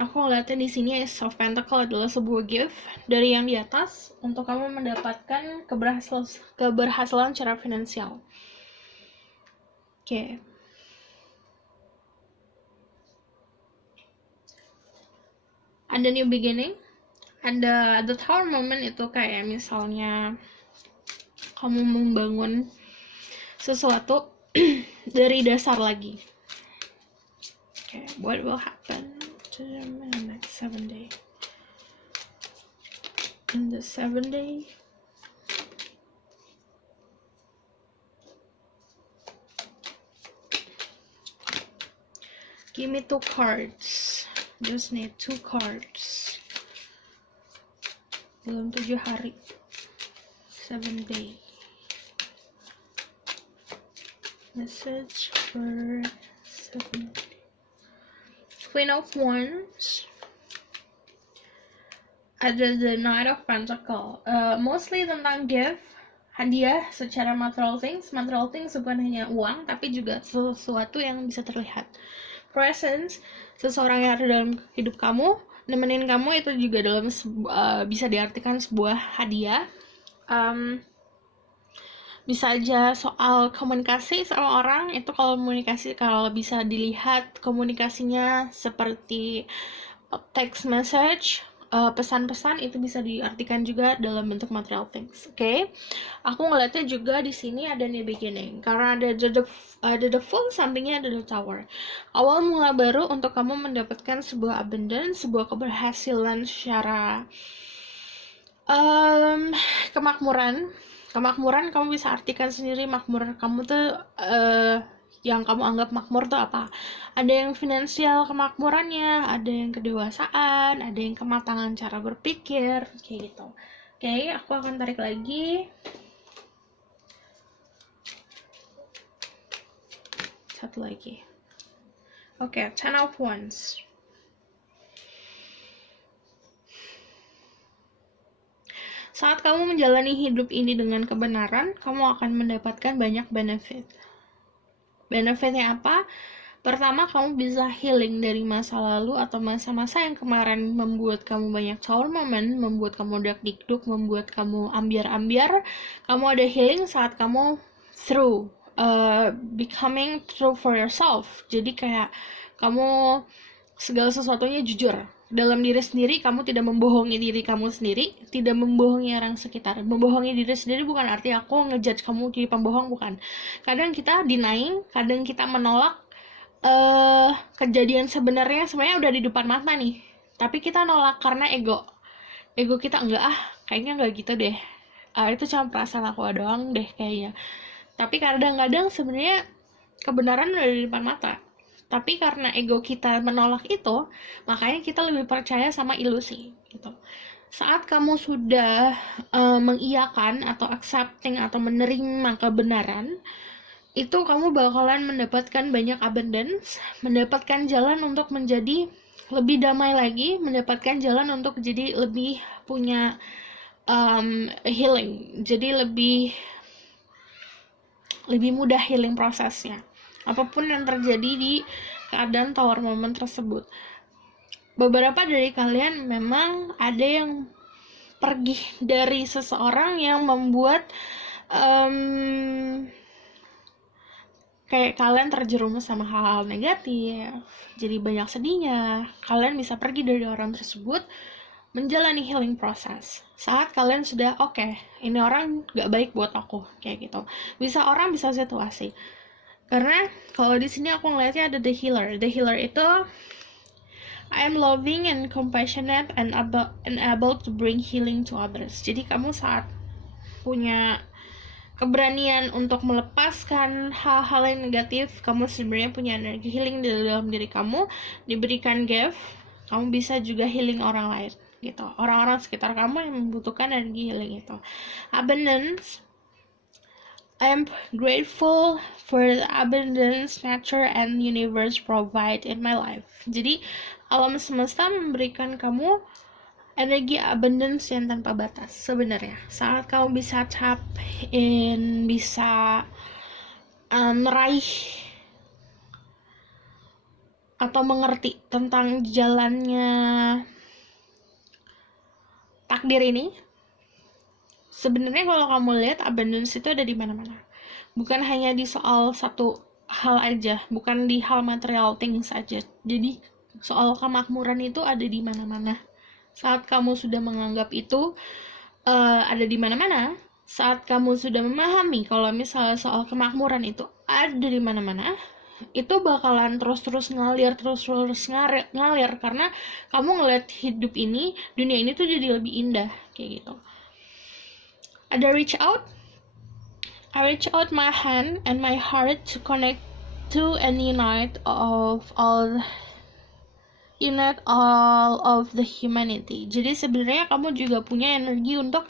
Aku ngeliatnya di sini Ace of Pentacle adalah sebuah gift dari yang di atas untuk kamu mendapatkan keberhasilan secara finansial. Oke. Ada new beginning. Ada the Tower moment, itu kayak misalnya kamu membangun sesuatu dari dasar lagi. Okay, what will happen to them in the next 7 days? In the 7 days, give me 2 cards. Just need 2 cards. Dalam 7 hari. 7 days. Message for 7 days. Queen of Wands. Ada the Knight of Pentacles. Mostly tentang gift, hadiah secara material things. Material things bukan hanya uang, tapi juga sesuatu yang bisa terlihat. Presence, seseorang yang ada dalam hidup kamu, nemenin kamu, itu juga dalam bisa diartikan sebuah hadiah. Bisa aja soal komunikasi sama orang, itu kalau bisa dilihat komunikasinya seperti text message, pesan-pesan, itu bisa diartikan juga dalam bentuk material things. Oke. Aku ngeliatnya juga di sini ada new beginning, karena ada the Fool, sampingnya ada the Tower. Awal mula baru untuk kamu mendapatkan sebuah abundance, sebuah keberhasilan secara kemakmuran. Kamu bisa artikan sendiri makmur kamu tuh yang kamu anggap makmur tuh apa. Ada yang finansial kemakmurannya, ada yang kedewasaan, ada yang kematangan cara berpikir, kayak gitu. Oke, aku akan tarik lagi. Satu lagi. Oke, 10 of Wands. Saat kamu menjalani hidup ini dengan kebenaran, kamu akan mendapatkan banyak benefit. Benefitnya apa? Pertama, kamu bisa healing dari masa lalu atau masa-masa yang kemarin membuat kamu banyak sour moment, membuat kamu dak-dikduk, membuat kamu ambiar-ambiar. Kamu ada healing saat kamu through, becoming true for yourself. Jadi kayak kamu segala sesuatunya jujur. Dalam diri sendiri, kamu tidak membohongi diri kamu sendiri, tidak membohongi orang sekitar. Membohongi diri sendiri bukan arti aku ngejudge kamu jadi pembohong, bukan. Kadang kita denying, kadang kita menolak kejadian sebenarnya udah di depan mata nih. Tapi kita nolak karena ego kita enggak, kayaknya enggak gitu deh. Itu cuma perasaan aku doang deh kayaknya. Tapi kadang-kadang sebenarnya kebenaran udah di depan mata. Tapi karena ego kita menolak itu, makanya kita lebih percaya sama ilusi gitu. Saat kamu sudah mengiyakan atau accepting atau menerima kebenaran, itu kamu bakalan mendapatkan banyak abundance, mendapatkan jalan untuk menjadi lebih damai lagi, mendapatkan jalan untuk jadi lebih punya healing, jadi lebih mudah healing prosesnya. Apapun yang terjadi di keadaan tower moment tersebut. Beberapa dari kalian memang ada yang pergi dari seseorang yang membuat kayak kalian terjerumus sama hal-hal negatif, jadi banyak sedihnya. Kalian bisa pergi dari orang tersebut, menjalani healing process. Saat kalian sudah oke, ini orang gak baik buat aku, kayak gitu. Bisa orang, bisa situasi. Karena kalau di sini aku ngeliatnya ada the healer. The healer itu I am loving and compassionate and able to bring healing to others. Jadi kamu saat punya keberanian untuk melepaskan hal-hal yang negatif, kamu sebenarnya punya energi healing di dalam diri kamu, diberikan gift, kamu bisa juga healing orang lain gitu. Orang-orang sekitar kamu yang membutuhkan energi healing itu. Abundance, I am grateful for the abundance nature and universe provide in my life. Jadi alam semesta memberikan kamu energi abundance yang tanpa batas sebenarnya. Saat kamu bisa tap in, bisa meraih atau mengerti tentang jalannya takdir ini. Sebenarnya kalau kamu lihat abundance itu ada di mana-mana. Bukan hanya di soal satu hal aja, bukan di hal material things aja. Jadi soal kemakmuran itu ada di mana-mana. Saat kamu sudah menganggap itu ada di mana-mana, saat kamu sudah memahami kalau misalnya soal kemakmuran itu ada di mana-mana, itu bakalan terus-terus ngalir, ngalir karena kamu ngeliat hidup ini, dunia ini tuh jadi lebih indah kayak gitu. Ada reach out. I reach out my hand and my heart to connect to and unite all of the humanity. Jadi sebenarnya kamu juga punya energi untuk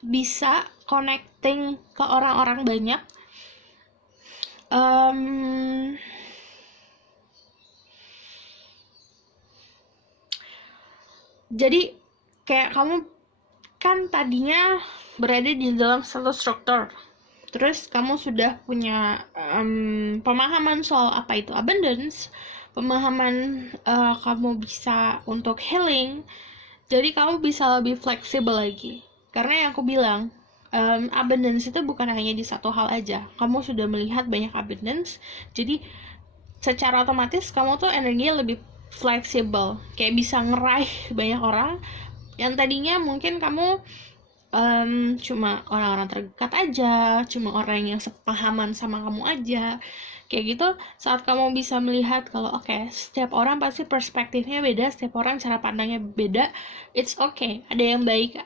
bisa connecting ke orang-orang banyak. Jadi kayak kamu kan tadinya berada di dalam satu struktur, terus kamu sudah punya pemahaman soal apa itu abundance, pemahaman kamu bisa untuk healing, jadi kamu bisa lebih fleksibel lagi. Karena yang aku bilang, abundance itu bukan hanya di satu hal aja. Kamu sudah melihat banyak abundance, jadi secara otomatis kamu tuh energinya lebih fleksibel, kayak bisa ngeraih banyak orang yang tadinya mungkin kamu cuma orang-orang terdekat aja, cuma orang yang sepahaman sama kamu aja, kayak gitu. Saat kamu bisa melihat kalau oke, setiap orang pasti perspektifnya beda, setiap orang cara pandangnya beda, it's okay, ada yang baik,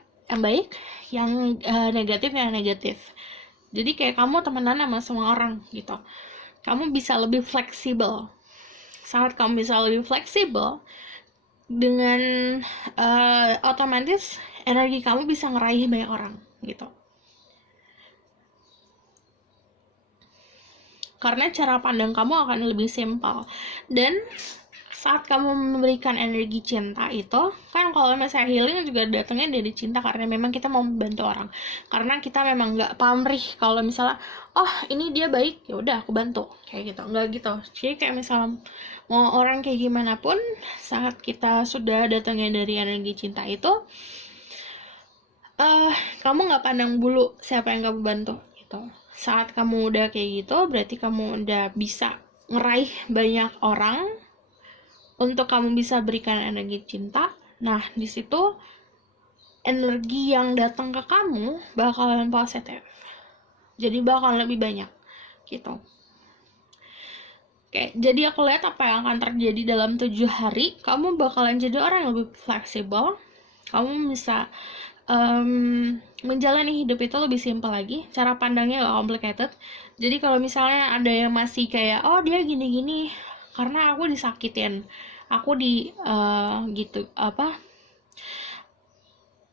yang negatif, jadi kayak kamu temenan sama semua orang gitu. Kamu bisa lebih fleksibel. Saat kamu bisa lebih fleksibel, dengan otomatis energi kamu bisa ngeraih banyak orang gitu. Karena cara pandang kamu akan lebih simpel. Dan saat kamu memberikan energi cinta itu, kan kalau misalnya healing juga datangnya dari cinta, karena memang kita mau membantu orang. Karena kita memang nggak pamrih kalau misalnya, oh ini dia baik, ya udah aku bantu, kayak gitu, nggak gitu. Jadi kayak misalnya mau orang kayak gimana pun, saat kita sudah datangnya dari energi cinta itu, kamu nggak pandang bulu siapa yang kamu bantu gitu. Saat kamu udah kayak gitu, berarti kamu udah bisa ngeraih banyak orang untuk kamu bisa berikan energi cinta. Nah, di situ energi yang datang ke kamu bakalan positif. Jadi bakalan lebih banyak gitu. Oke, jadi aku lihat apa yang akan terjadi dalam 7 hari. Kamu bakalan jadi orang yang lebih fleksibel. Kamu bisa menjalani hidup itu lebih simpel lagi. Cara pandangnya gak complicated. Jadi kalau misalnya ada yang masih kayak, oh dia gini-gini karena aku disakitin, aku gitu,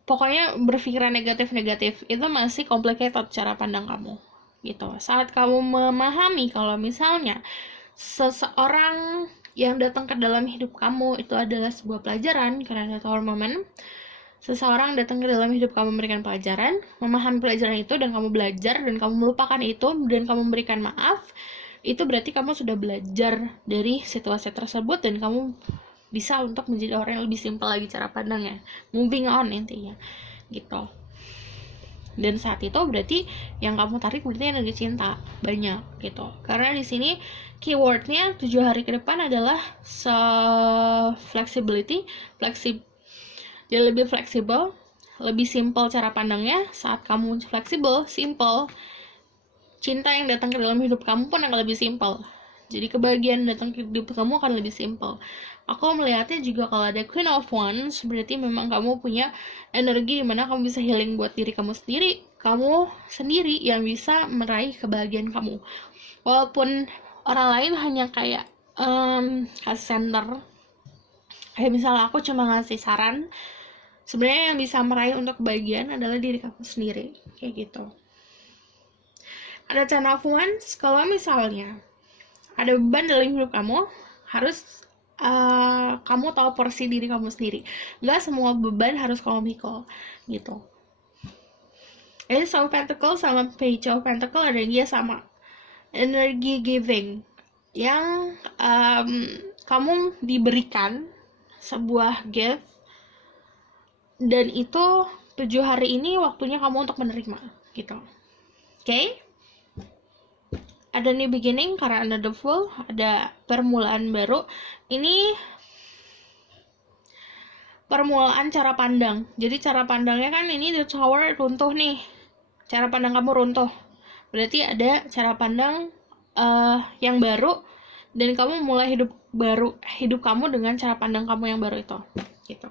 pokoknya berpikiran negatif, itu masih complicated cara pandang kamu gitu. Saat kamu memahami kalau misalnya seseorang yang datang ke dalam hidup kamu itu adalah sebuah pelajaran, karena at our moment seseorang datang ke dalam hidup kamu memberikan pelajaran, memahami pelajaran itu dan kamu belajar dan kamu melupakan itu dan kamu memberikan maaf, itu berarti kamu sudah belajar dari situasi tersebut dan kamu bisa untuk menjadi orang yang lebih simpel lagi cara pandangnya, moving on intinya gitu. Dan saat itu berarti yang kamu tarik berarti energi cinta banyak gitu. Karena di sini keywordnya 7 hari ke depan adalah flexibility, jadi lebih fleksibel, lebih simpel cara pandangnya. Saat kamu fleksibel, simple, cinta yang datang ke dalam hidup kamu pun akan lebih simpel. Jadi kebahagiaan datang ke hidup kamu akan lebih simpel. Aku melihatnya juga kalau ada Queen of Wands, berarti memang kamu punya energi dimana kamu bisa healing buat diri kamu sendiri yang bisa meraih kebahagiaan kamu. Walaupun orang lain hanya kayak kasih center, kayak misalnya aku cuma ngasih saran, sebenarnya yang bisa meraih untuk kebahagiaan adalah diri kamu sendiri, kayak gitu. Ada Ten of Wands, kalau misalnya ada beban dalam hidup kamu, harus kamu tahu porsi diri kamu sendiri. Nggak semua beban harus kamu pikul gitu. Ace of Pentacles sama Page of Pentacles ada dia sama energi giving, yang kamu diberikan sebuah gift dan itu 7 hari ini waktunya kamu untuk menerima gitu. Oke? Ada new beginning karena ada the Fool, ada permulaan baru. Ini permulaan cara pandang. Jadi cara pandangnya kan ini the Tower runtuh nih. cara pandang kamu runtuh. Berarti ada cara pandang yang baru, dan kamu mulai hidup kamu dengan cara pandang kamu yang baru itu, gitu.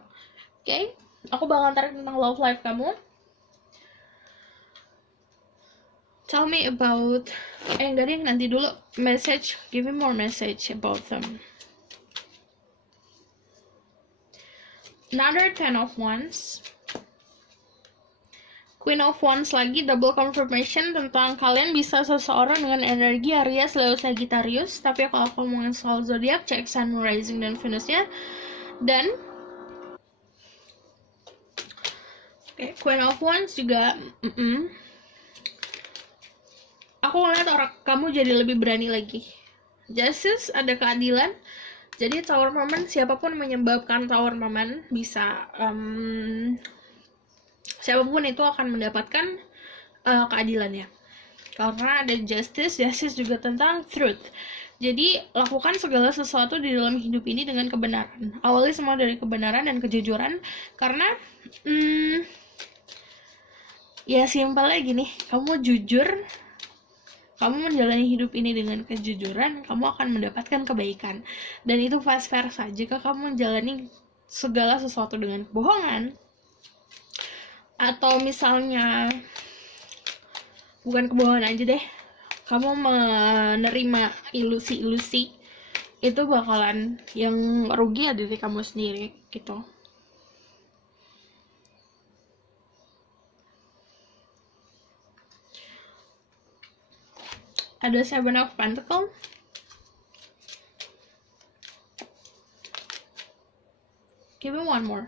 Oke, aku bakal tarik tentang love life kamu. Tell me about, enggak deh, nanti dulu. Message, give me more message about them. Another 10 of Wands. Queen of Wands lagi, double confirmation tentang kalian bisa seseorang dengan energi Aries, Leo, Sagittarius. Tapi kalau aku ngomongin soal zodiak, cek Sun, Rising, dan Venusnya. Dan Queen of Wands juga, aku ngeliat orang kamu jadi lebih berani lagi. Justice, ada keadilan. Jadi Tower Moment, siapapun menyebabkan Tower Moment bisa, siapapun itu akan mendapatkan keadilannya. Karena ada Justice juga tentang truth. Jadi lakukan segala sesuatu di dalam hidup ini dengan kebenaran. Awali semua dari kebenaran dan kejujuran. Karena ya simpelnya gini, kamu jujur, kamu menjalani hidup ini dengan kejujuran, kamu akan mendapatkan kebaikan. Dan itu vice versa. Jika kamu menjalani segala sesuatu dengan kebohongan, atau misalnya bukan kebohongan aja deh, kamu menerima ilusi-ilusi, itu bakalan yang rugi ya diri kamu sendiri, gitu. Ada Seven of Pentacles. Give me one more.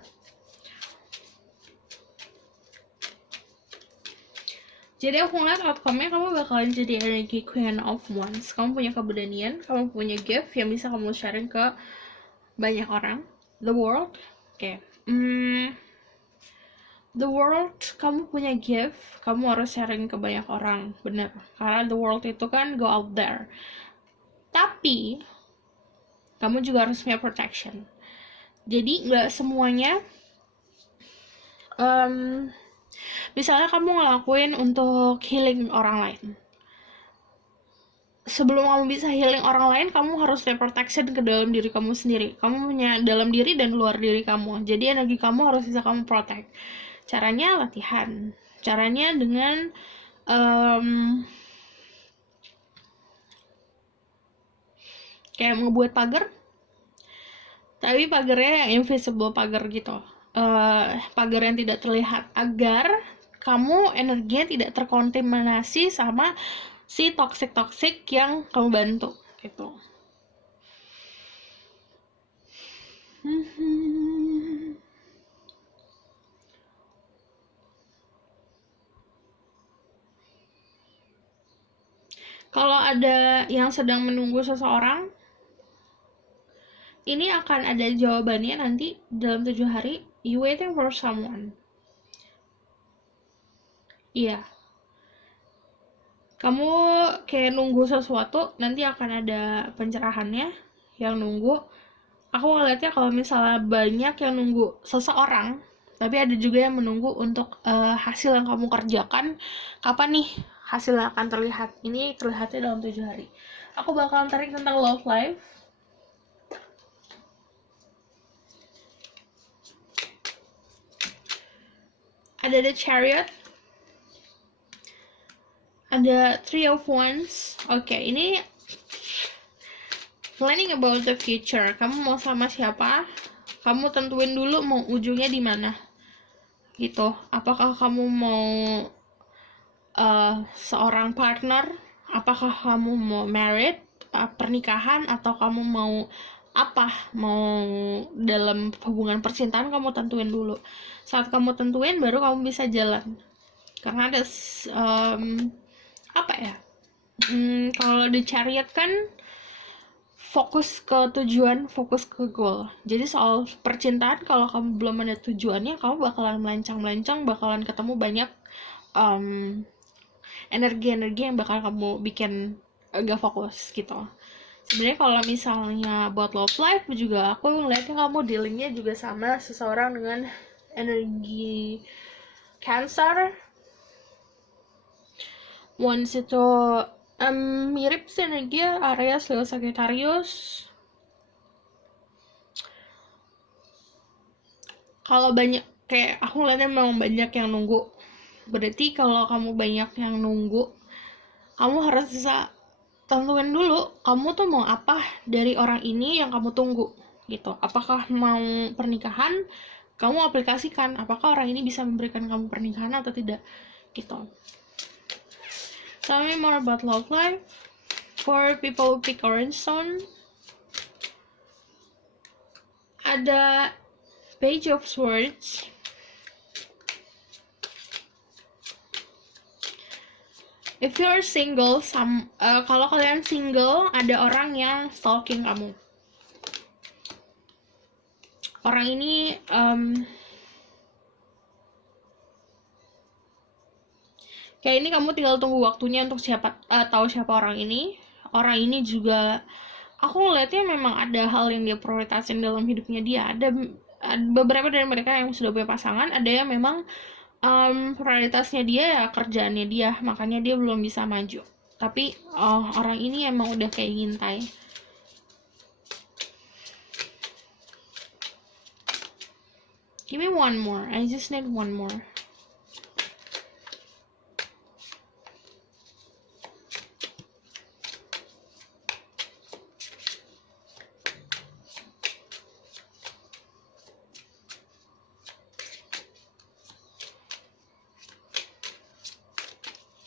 Jadi aku ngeliat outcome-nya kamu bakalan jadi energi Queen of Wands. Kamu punya keberanian, kamu punya gift yang bisa kamu sharing ke banyak orang. The world, oke. The world, kamu punya gift, kamu harus sharing ke banyak orang, bener. Karena the world itu kan go out there. Tapi kamu juga harus punya protection. Jadi nggak semuanya, misalnya kamu ngelakuin untuk healing orang lain. Sebelum kamu bisa healing orang lain, kamu harus punya protection ke dalam diri kamu sendiri. Kamu punya dalam diri dan luar diri kamu. Jadi energi kamu harus bisa kamu protect. Caranya latihan. Caranya dengan kayak ngebuat pagar, tapi pagarnya yang invisible pagar gitu. Pagar yang tidak terlihat, agar kamu energinya tidak terkontaminasi sama si toxic yang kamu bantu gitu. Kalau ada yang sedang menunggu seseorang, ini akan ada jawabannya nanti dalam 7 hari. You waiting for someone. Iya. Kamu kayak nunggu sesuatu, nanti akan ada pencerahannya yang nunggu. Aku ngeliatnya kalau misalnya banyak yang nunggu seseorang, tapi ada juga yang menunggu untuk hasil yang kamu kerjakan. Kapan nih hasilnya akan terlihat? Ini terlihatnya dalam 7 hari. Aku bakalan tarik tentang love life. Ada The Chariot. Ada Three of Wands. Oke, ini planning about the future. Kamu mau sama siapa? Kamu tentuin dulu mau ujungnya di mana. Gitu. Apakah kamu mau seorang partner? Apakah kamu mau married, pernikahan, atau kamu mau apa? Mau dalam hubungan percintaan, kamu tentuin dulu. Saat kamu tentuin, baru kamu bisa jalan. Karena ada apa ya? Kalau di Chariot kan fokus ke tujuan, fokus ke goal. Jadi soal percintaan, kalau kamu belum ada tujuannya, kamu bakalan melencang-melencang, bakalan ketemu banyak energi-energi yang bakal kamu bikin gak fokus gitu. Sebenarnya kalau misalnya buat love life juga, aku ngeliatnya kamu dealingnya juga sama seseorang dengan energi Cancer. Once itu mirip sih dia Aries, Leo, Sagittarius. Kalau banyak, kayak aku ngeliatnya memang banyak yang nunggu. Berarti kalau kamu banyak yang nunggu, kamu harus bisa tentuin dulu kamu tuh mau apa dari orang ini yang kamu tunggu gitu. Apakah mau pernikahan, kamu aplikasikan apakah orang ini bisa memberikan kamu pernikahan atau tidak gitu. Tell me more about love life. For people who pick orange stone, ada Page of Swords. If you're single, kalau kalian single, ada orang yang stalking kamu. Orang ini kayak ini kamu tinggal tunggu waktunya untuk tahu siapa orang ini. Orang ini juga aku ngeliatnya memang ada hal yang dia prioritasin dalam hidupnya dia. Ada beberapa dari mereka yang sudah punya pasangan, ada yang memang prioritasnya dia ya kerjaannya dia, makanya dia belum bisa maju. Tapi orang ini emang udah kayak ngintai. Give me one more. I just need one more.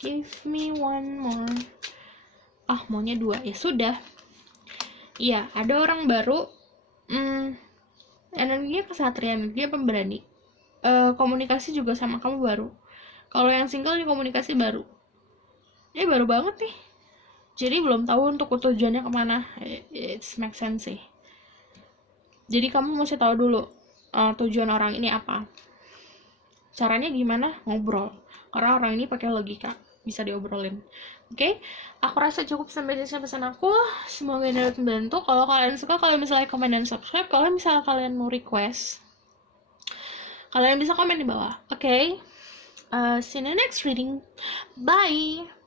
Give me one more. Maunya 2. Ya sudah. Iya, ada orang baru. Energinya kesatria, dia pemberani. Komunikasi juga sama kamu baru. Kalau yang single ini komunikasi baru. Ini baru banget nih. Jadi belum tahu untuk tujuannya kemana. It makes sense sih. Jadi kamu mesti tahu dulu tujuan orang ini apa. Caranya gimana? Ngobrol. Karena orang ini pakai logika, bisa diobrolin. Oke? Aku rasa cukup sampai di sini pesan aku. Semoga ini dapat membantu. Kalau kalian suka, kalian bisa like, comment, dan subscribe. Kalau misalnya kalian mau request, kalian bisa komen di bawah. Oke? See you in the next reading. Bye!